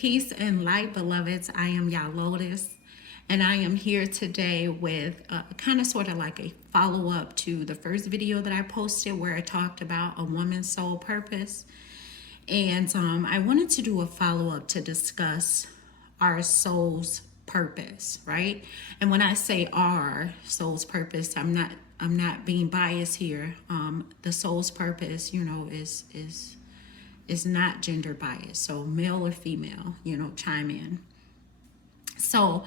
Peace and light, beloveds. I am Lotus, and I am here today with kind of sort of like a follow up to the first video that I posted where I talked about a woman's soul purpose. And I wanted to do a follow up to discuss our soul's purpose, right? And when I say our soul's purpose, I'm not being biased here. The soul's purpose, is not gender biased. So male or female, chime in. So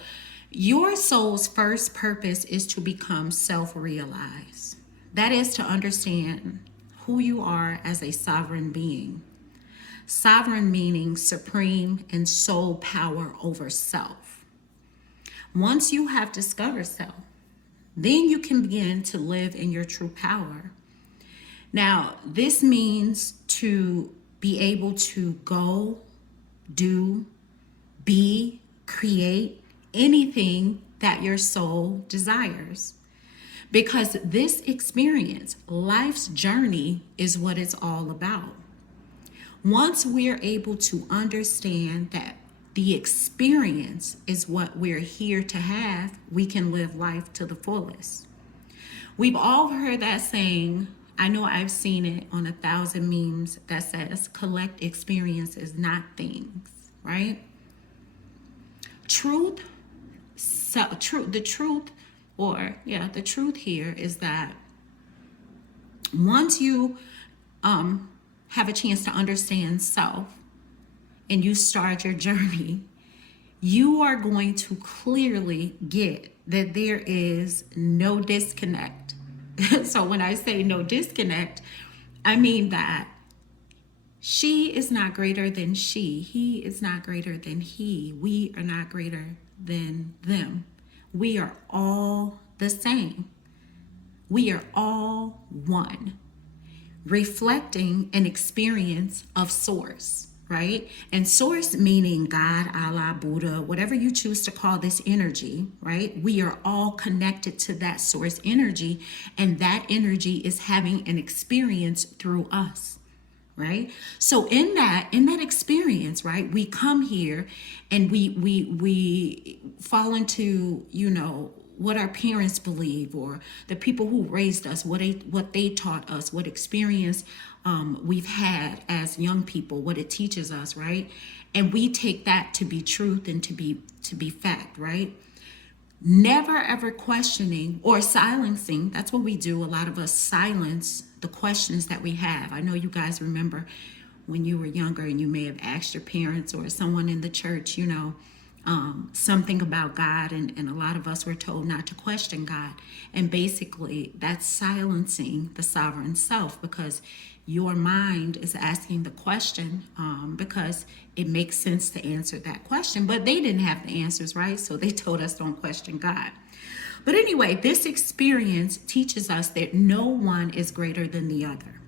your soul's first purpose is to become self-realized. That is to understand who you are as a sovereign being. Sovereign meaning supreme and sole power over self. Once you have discovered self, then you can begin to live in your true power. Now, this means to be able to go, do, be, create anything that your soul desires. Because this experience, life's journey, is what it's all about. Once we're able to understand that the experience is what we're here to have, we can live life to the fullest. We've all heard that saying. I know I've seen it on 1,000 memes that says collect experiences, not things, right? The truth here is that once you have a chance to understand self and you start your journey, you are going to clearly get that there is no disconnect. So when I say no disconnect, I mean that she is not greater than she. He is not greater than he. We are not greater than them. We are all the same. We are all one, reflecting an experience of source, right? And source meaning God, Allah, Buddha, whatever you choose to call this energy, right? We are all connected to that source energy, and that energy is having an experience through us, right? So in that experience, right, we come here and we fall into, what our parents believe, or the people who raised us, what they taught us, what experience we've had as young people, what it teaches us, right? And we take that to be truth and to be fact, right? Never ever questioning or silencing. That's what we do. A lot of us silence the questions that we have. I know you guys remember when you were younger and you may have asked your parents or someone in the church, something about God, and a lot of us were told not to question God. And basically that's silencing the sovereign self, because your mind is asking the question because it makes sense to answer that question, but they didn't have the answers, right? So they told us don't question God. But anyway, this experience teaches us that no one is greater than the other.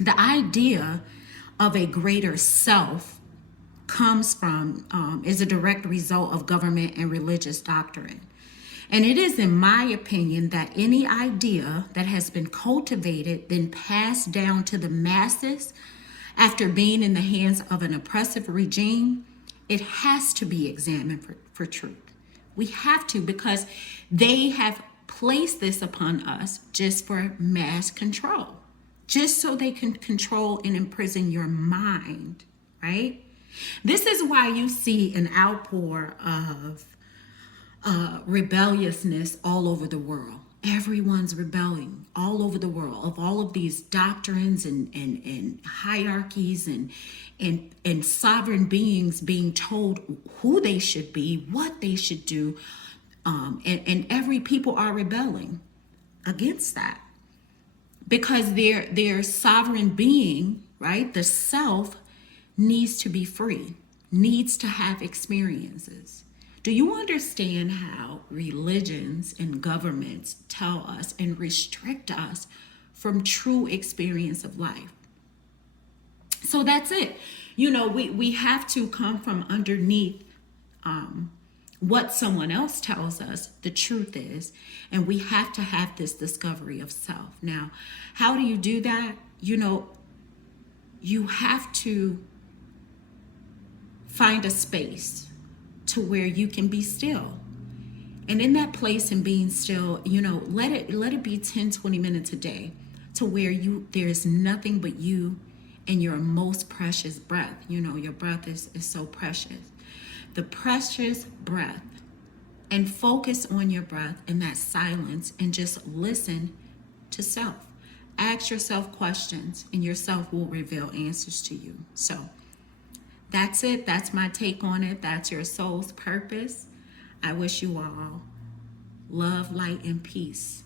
The idea of a greater self comes from, is a direct result of government and religious doctrine. And it is, in my opinion, that any idea that has been cultivated, then passed down to the masses after being in the hands of an oppressive regime, it has to be examined for truth. We have to, because they have placed this upon us just for mass control, just so they can control and imprison your mind, right? This is why you see an outpour of rebelliousness all over the world. Everyone's rebelling all over the world of all of these doctrines and hierarchies and sovereign beings being told who they should be, what they should do. And every people are rebelling against that, because their sovereign being, right, the self, needs to be free, needs to have experiences. Do you understand how religions and governments tell us and restrict us from true experience of life? So that's it. We have to come from underneath what someone else tells us the truth is, and we have to have this discovery of self. Now, how do you do that? You have to find a space to where you can be still. And in that place and being still, let it be 10, 20 minutes a day to where there's nothing but you and your most precious breath. Your breath is so precious. The precious breath. And focus on your breath in that silence and just listen to self. Ask yourself questions and yourself will reveal answers to you. So that's it. That's my take on it. That's your soul's purpose. I wish you all love, light, and peace.